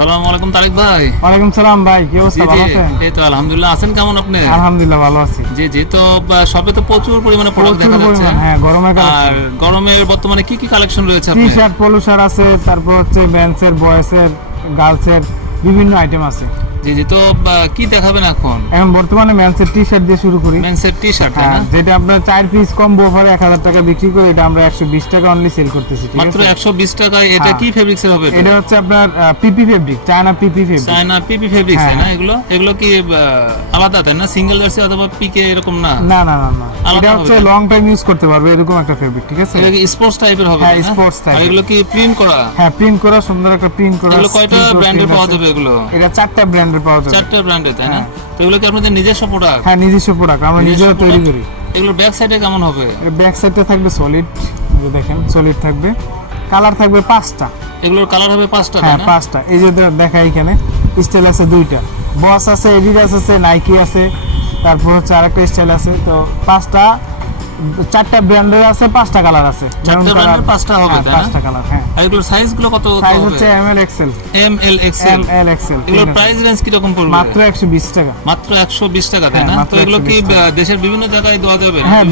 আলাইকুম তারিক ভাই। ওয়ালাইকুম সালাম ভাই কি অবস্থা? ভালো আছেন? এই তো আলহামদুলিল্লাহ আছেন কেমন আপনি? আলহামদুলিল্লাহ ভালো আছি। জি জি তো সবে তো প্রচুর পরিমাণে প্রোডাক্ট দেখা যাচ্ছে। হ্যাঁ গরমের আর গরমের বর্তমানে কি কি কালেকশন রয়েছে টি-শার্ট পলো আছে তারপর হচ্ছে মেন্সের বয়েসের গার্লসের বিভিন্ন আইটেম আছে। জি জি। তো কি দেখাবেন এখন? এখন বর্তমানে মেন্সের টি শার্ট দিয়ে শুরু করি। মেন্সের টি শার্ট হ্যাঁ যেটা আপনার চার পিস কম্বো অফারে এক হাজার টাকা বিক্রি করে এটা আমরা একশো বিশ টাকা অনলি সেল করতেছি মাত্র একশো বিশ টাকায় এটা হ্যাঁ। কি ফেব্রিক্সের হবে এটা? হচ্ছে আপনার PP fabric China PP fabric China PP fabrics তাই হ্যাঁ। না এগুলো? এগুলো কি আলাদা তাই না? সিঙ্গেল জার্সি অথবা পিকে এরকম না? না না না না। এটা হচ্ছে লং টাইম ইউজ করতে পারবে এরকম একটা ফেব্রিক ঠিক আছে? এটা কি স্পোর্টস টাইপের হবে হ্যাঁ, না? type আর এগুলো কি প্রিন্ট করা? হ্যাঁ প্রিন্ট করা সুন্দর একটা প্রিন্ট করা এগুলো কয়টা ব্র্যান্ডের পাওয়া যাবে এগুলো? এটা চারটা ব্র্যান্ডের পাওয়া যাবে। চারটা ব্র্যান্ডের তাই না? হ্যাঁ। তো এগুলো কি আপনাদের নিজস্ব প্রোডাক্ট হ্যাঁ নিজস্ব প্রোডাক্ট আমরা নিজেরা তৈরি করি। এগুলো ব্যাক সাইডে কেমন হবে? ব্যাক সাইডটা থাকবে সলিড দেখেন সলিড থাকবে। কালার থাকবে পাঁচটা। এগুলোর কালার হবে পাঁচটা হ্যাঁ পাঁচটা। এই যে দেখা এখানে স্টাইল আছে দুইটা। বস আছে এডিডাস আছে নাইকি আছে তারপর হচ্ছে আরেকটা স্টাইল আছে। তো পাঁচটা চারটা ব্র্যান্ডের আছে পাঁচটা কালার আছে। চারটা এর পাঁচটা হবে, হ্যাঁ, তাই না? পাঁচটা কালার হ্যাঁ। আর এগুলোর সাইজগুলো কত সাইজ হচ্ছে M L XL M L XL M L XL এগুলোর প্রাইস রেঞ্জ কি রকম পড়বে? মাত্র একশো বিশ টাকা। মাত্র 120 টাকা তাই হ্যাঁ, না? তো এগুলো কি 120 দেশের বিভিন্ন জায়গায় দেওয়া যাবে হ্যাঁ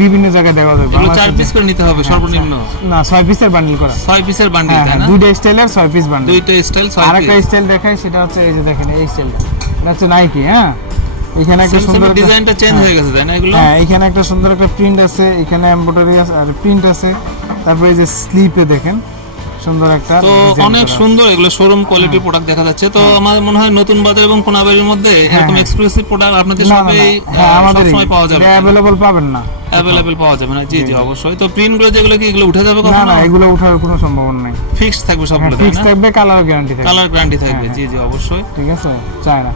বিভিন্ন জায়গায় দেওয়া যাবে। এগুলো চার পিস করে নিতে হবে সর্বনিম্ন। না ছয় পিসের বান্ডিল করা। ছয় পিসের বান্ডিল হ্যাঁ তাই হ্যাঁ না? দুইটা স্টাইলের ছয় পিস বান্ডিল দুইটা স্টাইল ছয় আরেকটা স্টাইল দেখাই সেটা হচ্ছে এই যে দেখেন এই স্টাইলটা এটা হচ্ছে নাইকি হ্যাঁ? এখানে একটা সুন্দর ডিজাইনটা চেঞ্জ হয়ে। গেছে তাই না এগুলো? হ্যাঁ এখানে একটা সুন্দর একটা প্রিন্ট আছে এখানে এমব্রয়ডারি আছে আর প্রিন্ট আছে। তারপরে এই যে স্লিপে দেখেন সুন্দর একটা তো অনেক সুন্দর এগুলো শোরুম কোয়ালিটির প্রোডাক্ট দেখা যাচ্ছে। তো আমার মনে হয় নতুন বাজার এবং কোনাবাড়ির মধ্যে এরকম এক্সক্লুসিভ প্রোডাক্ট আপনাদের হ্যাঁ। না, না, সবে না, হ্যাঁ আমাদের সময় পাওয়া যাবে। অ্যাভেলেবল পাবেন না। অ্যাভেলেবল পাওয়া যাবে না। জি জি অবশ্যই। তো প্রিন্টগুলো যেগুলো কি এগুলো উঠে যাবে কখনো? না এগুলো উঠার কোনো সম্ভাবনা নেই। ফিক্সড থাকবে হ্যাঁ সবগুলো তাই ফিক্স থাকবে কালার গ্যারান্টি থাকবে। কালার গ্যারান্টি থাকবে। হ্যাঁ, জি জি অবশ্যই। ঠিক আছে চায় না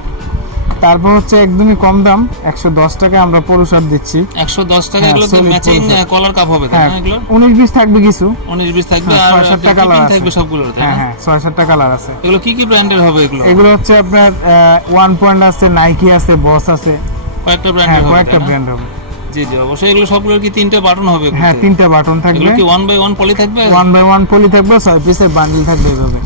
তারপর হচ্ছে একদমই কম দাম একশো দশ টাকা আমরা পুরুষার দিচ্ছি। একশো দশ টাকা হ্যাঁ, এগুলো ম্যাচিং কলার কাপ হবে হ্যাঁ উনিশ বিশ থাকবে কিছু। উনিশ বিশ থাকবে হ্যাঁ, ছয় সাতটা fitting colour আছে। থাকবে সবগুলোর তাই হ্যাঁ হ্যাঁ ছয় সাতটা কালার আছে। এগুলো কি কি ব্র্যান্ডের হবে এগুলো? এগুলো হচ্ছে আপনার ওয়ান পয়েন্ট আছে নাইকি আছে বস আছে। কয়েকটা হ্যাঁ হবে কয়েকটা ব্র্যান্ড হবে। জি জি অবশ্যই এগুলো সবগুলোর কি তিনটে বাটন হবে হ্যাঁ? তিনটা বাটন থাকবে। এগুলো কি ওয়ান বাই ওয়ান পলি থাকবে? ওয়ান বাই ওয়ান পলি থাকবে ছয় পিসের বান্ডিল থাকবে এভাবে।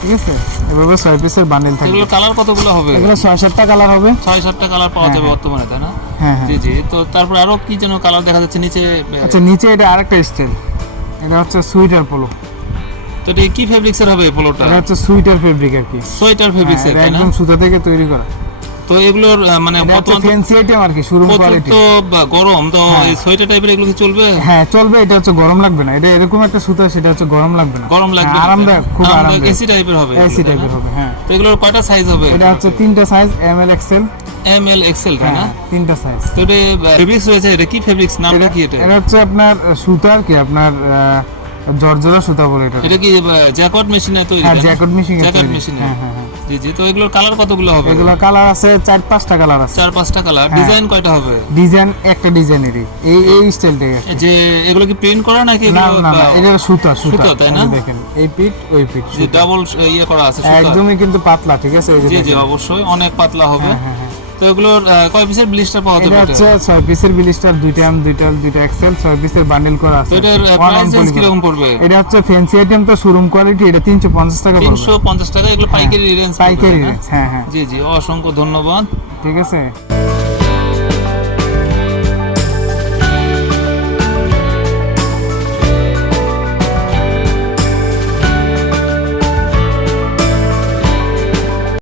ঠিক আছে? এভাবে ছয় পিসের বান্ডেল থাকবে। এগুলো কালার কতগুলো হবে? এগুলো ছয় সাতটা কালার হবে। ছয় সাতটা কালার পাওয়া যাবে বর্তমানে তাই না? হ্যাঁ হ্যাঁ। জি জি। তো তারপর আরও কি যেন কালার দেখা যাচ্ছে নিচে আচ্ছা নিচে এটা আরেকটা স্টাইল এটা হচ্ছে সুইটার পোলো তো এটা কি ফেব্রিক্সের হবে পোলোটা এটা হচ্ছে সুইটার ফেব্রিক আর কি। সোয়েটার ফেব্রিক্সের হ্যাঁ, একদম সুতা থেকে তৈরি করা। তো এগুলোর মানে এটা হচ্ছে বর্তমান ফ্যান্সি আইটেম আর কি শোরুম কোয়ালিটি তো গরম তো হ্যাঁ। এই সোয়েটার টাইপের এগুলো কি চলবে? হ্যাঁ চলবে এটা হচ্ছে গরম লাগবে না। এটা এরকম একটা সুতা সেটা হচ্ছে গরম লাগবে না। গরম লাগবে আরামদায়ক খুব আরামদায়ক। এসি টাইপের হবে এসি টাইপের হবে হ্যাঁ। তো এগুলোর কয়টা সাইজ হবে? এটা হচ্ছে তিনটা size M L XL M L XL না? হ্যাঁ তিনটা সাইজ তো এটা ফেব্রিক্স রয়েছে এটা কি ফেব্রিক্স নামটা কি এটা? এটা হচ্ছে আপনার সুতা আর কি আপনার জর্জরা সুতা বলে এটা এটা কি জ্যাকট মেশিনে তৈরি হ্যাঁ? জ্যাকেট মেশিন মেশিনে হ্যাঁ হ্যাঁ হ্যাঁ। জি জি তো এগুলোর কালার কতগুলো হবে? এগুলো কালার আছে চার পাঁচটা কালার আছে। চার পাঁচটা কালার হ্যাঁ। ডিজাইন কয়টা হবে? ডিজাইন একটা ডিজাইনেরই এই এই স্টাইলটাই যে এগুলো কি প্রিন্ট করা নাকি না না এটা সুতা সুতা। তাই না? দেখেন এই পিট ওই পিট ডাবল ইয়ে করা আছে সুতা? একদমই কিন্তু পাতলা ঠিক আছে? জি জি অবশ্যই অনেক পাতলা হবে। হ্যাঁ, হ্যাঁ, হ্যাঁ। তো এগুলোর কয় পিসের ব্লিস্টার পাওয়া যাবে এটা? হচ্ছে ছয় পিসের ব্লিস্টার দুইটা দুইটা দুইটা এক্সেল 6 পিসের বান্ডেল করা আছে। এটার প্রাইস রেঞ্জ কি রকম পড়বে? এটা হচ্ছে ফ্যান্সি আইটেম তো শোরুম কোয়ালিটি এটা তিনশো পঞ্চাশ টাকা পড়বে। তিনশো পঞ্চাশ টাকা এগুলো পাইকারি রেঞ্জ পাইকারি রেঞ্জ হ্যাঁ হ্যাঁ। জি জি অসংখ্য ধন্যবাদ। ঠিক আছে।